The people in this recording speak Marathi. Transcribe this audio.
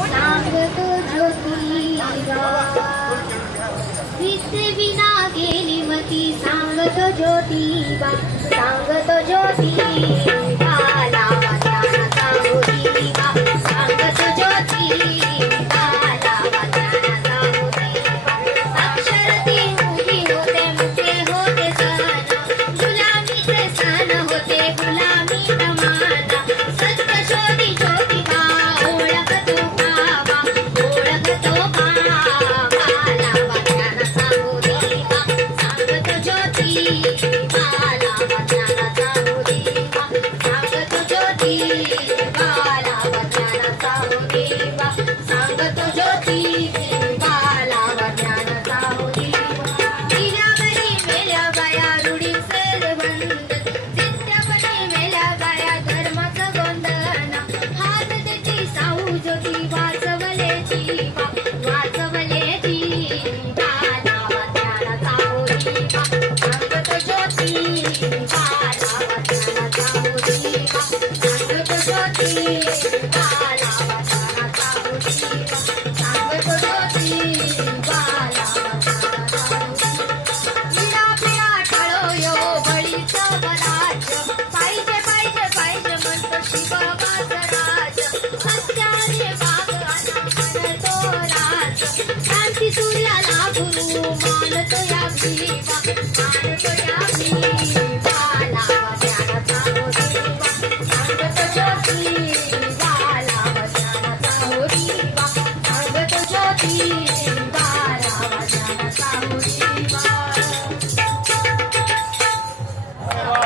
सांगतो ज्योतिबा विसे विना गेली मती सांगतो ज्योतिबा सांगतो ज्योतिबा लावा ज्ञानाचा ज्योतिबा सांगतो ज्योतिबा लावा ज्ञानाचा ज्योतिबा साक्षरती मुठी होते मुखे होते सण गुलामीचे सण होते गुलामी प्रमाण सत्य शोधी ज्योतिबा ओळखतो बाबा ओळखतो बाबा लावा ज्ञानाचा ज्योतिबा सांगतो ज्योतिबा लावा ज्ञानाचा ज्योतिबा सांगतो ज्योतिबा लावा ज्ञानाचा ज्योतिबा सांगतो